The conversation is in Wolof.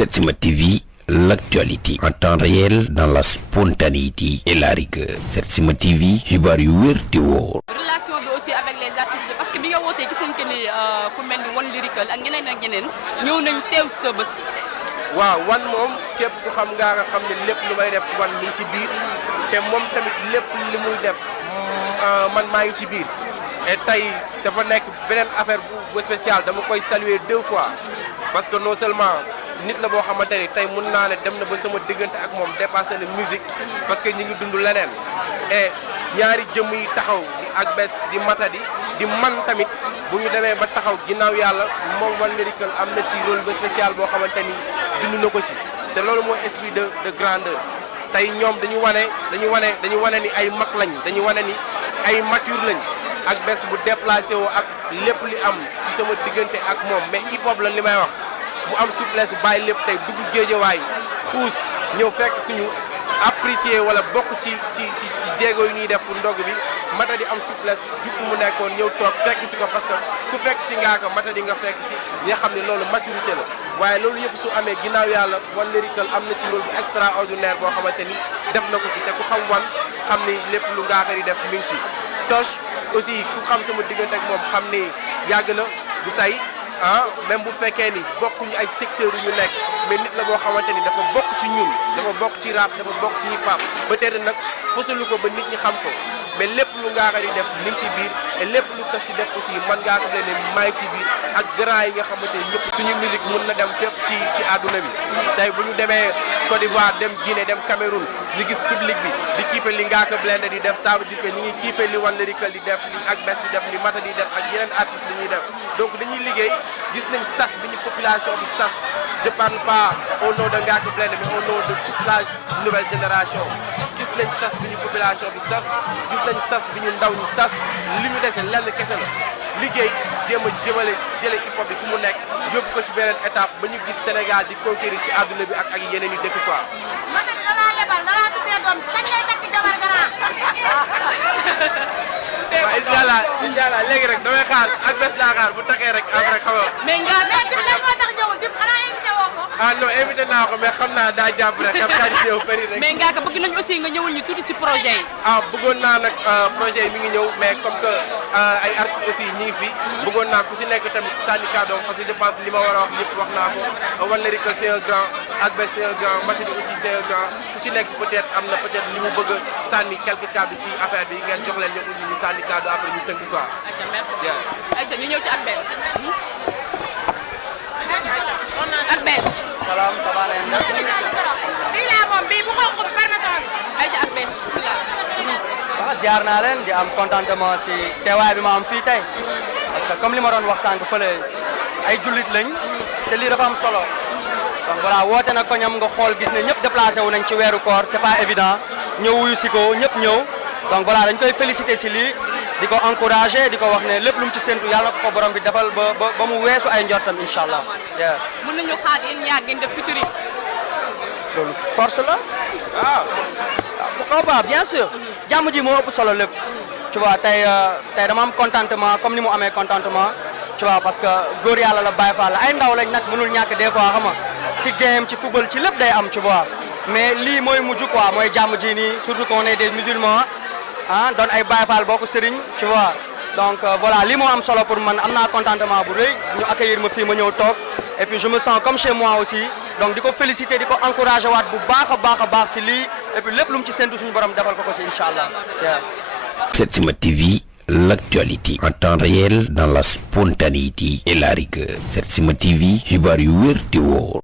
Setsima TV, l'actualité en temps réel dans la spontanéité et la rigueur. Setsima TV, xibaar yu wér te wóor. relation bi aussi avec les artistes parce que bi nga wootee gis nañ que ni ku mel ni lyrical ak ñeneen ak ñeneen ñëw nañ teew si sa bés bi. waaw wan moom képp ku xam nga xam ne lépp lu may def wan mi ngi ci biir te moom tamit lépp li muy def man maa ngi ci biir et tey dafa nekk beneen affaire bu spécial dama koy saluer 2 fois parce que non seulement nit la boo xamante ni tey mun naa ne dem na ba sama diggante ak moom dépassé na musique parce que ñi ngi dund leneen et ñaari jëmm yi taxaw di Akbess di matadi di man tamit bu ñu demee ba taxaw ginnaaw yàlla moom lyrical am na ci rôle ba spécial boo xamante ni dund na ko ci te loolu mooy esprit de grandeur tey ñoom dañu wane ni ay mag lañ dañu wane ni ay mature lañ Akbess bu déplacé woo ak lépp li am ci sama diggante ak moom mais hip hop la li may wax mu am souplesse bàyyi lépp tey dugg Guédiawaye xuus ñëw fekk suñu apprécier wala bokk ci jéego yu ñuy def pour ndog bi matadi am souplesse jukku mu nekkoon ñëw toog fekk si ko parce que ku fekk si Ngaaka matadi nga fekk si nga xam ne loolu maturité la waaye loolu yëpp su amee ginnaaw yàlla lyrical am na ci loolu bu extraordinaire boo xamante ni def na ko ci te ku xam xam ni lépp lu Ngaaka di def mi ngi ci Toch aussi ku xam sama diggante ak moom xam ni yàgg na du tey même bu fekkee ni bokkuñu ay secteurs yu ñu nekk mais nit la boo xamante ni dafa bokk ci ñun dafa bokk ci rap dafa bokk ci hip hop peut-être nag fësalu ko ba nit ñi xam ko mais lépp lu Ngaaka di def mi ngi ci biir et lépp lu Toch di def aussi man Ngaaka Blindé maa ngi ci biir ak grand yi nga xamante ni ñëpp suñu musique mun na dem fépp ci àdduna bi tey bu ñu demee Côte d'Ivoire dem Guinée dem Cameroun ñu gis public bi di kiife li Ngaaka Blindé di def ça veut dire que ñu ngi kiife li lyrical di def li Akbess di def li matadi di def ak yeneen artistes li ñuy def donc dañuy liggéey gis nañ sas bi ñu population bi sas je parle pas au nom de Ngaaka Blindé mais au nom de toute la nouvelle génération gis nañ sas bi ñu population bi sas gis nañ sas bi ñu ndaw ñi sas li ñu dese lenn kese la liggéey jéem a jële hip hop bi fu mu nekk yóbbu ko ci beneen étape ba ñu gis Sénégal di conquérir ci àdduna bi ak yeneen i dëkk quoi. matadi da laa lebal da laa tuddee doom kañ lay takk jabar gara. waaw incha allah léegi rek damay xaar Akbess laa xaar bu takkee rek après xam nga. mais Ngaaka dif lan moo tax ñëwul dif xanaa invité woo ko. non invité naa ko mais xam naa daa jàpp rek xam naa ñëw bëri rek. mais Ngaaka bëgg nañu aussi nga ñëwul ñu tuuti si projet yi. bëggoon naa nag projet yi mi ngi ñëw mais comme que ay artistes aussi ñi ngi fi bëggoon naa ku si nekk tamit sànni kàddoom parce que je pense li ma war a wax yëpp wax naa ko lyrical c'est un grand Akbess c'est un grand matadi aussi c'est un grand ku ci nekk peut-être am na peut-être li mu bëgg a sànni quelques kàddu ci affaire bi ngeen jox leen ñoom aussi ñu sànni kàddu après ñu tënk quoi. ok merci Aïcha ñu ñëw ci Akbess. Akbess. salaam ça va leen def. bii laa moom bii bu xonq bi parmesan. Aïcha Akbess bismillah. waaw ziar naa leen di am contentement si teewaay bi ma am fii tey parce que comme li ma doon wax sànq fële ay jullit lañ te lii dafa am solo donc voilà woote na ko ñam nga xool gis ne ñëpp déplacé wu nañ ci weeru koor c'est pas évident ñëw wuyu si ko ñëpp ñëw donc voilà dañ koy féliciter si lii di ko encourager di ko wax ne lépp lu mu ci séntu yàlla na ko borom bi defal ba mu weesu ay njortam incha allah. mën nañu xaar yéen ñaar ngeen def featuring. loolu force la waaw pourquoi pas bien sûr jàmm ji moo ëpp solo lépp tu vois tey dama am contentement comme ni mu amee contentement tu vois parce que góor yàlla la Baye Fall la ay ndaw lañ nag mënul ñàkk des fois xam nga ci game ci football ci lépp day am tu vois mais lii mooy mujj quoi mooy jàmm ji nii surtout qu'on est des musulmans doon ay Baye Fall bokk sëriñ tu vois donc voilà lii moo am solo pour man am naa contentement bu rëy ñu accueillir ma fii ma ñëw toog et puis je me sens comme chez moi aussi donc di ko féliciter di ko encourager waat bu baax a baax si lii et puis lépp lu mu ci séntu suñu borom defal ko si incha allah. Setsima TV, l'actualité en temps réel dans la spontanéité et la rigueur. Setsima TV, xibaar yu wér te wóor.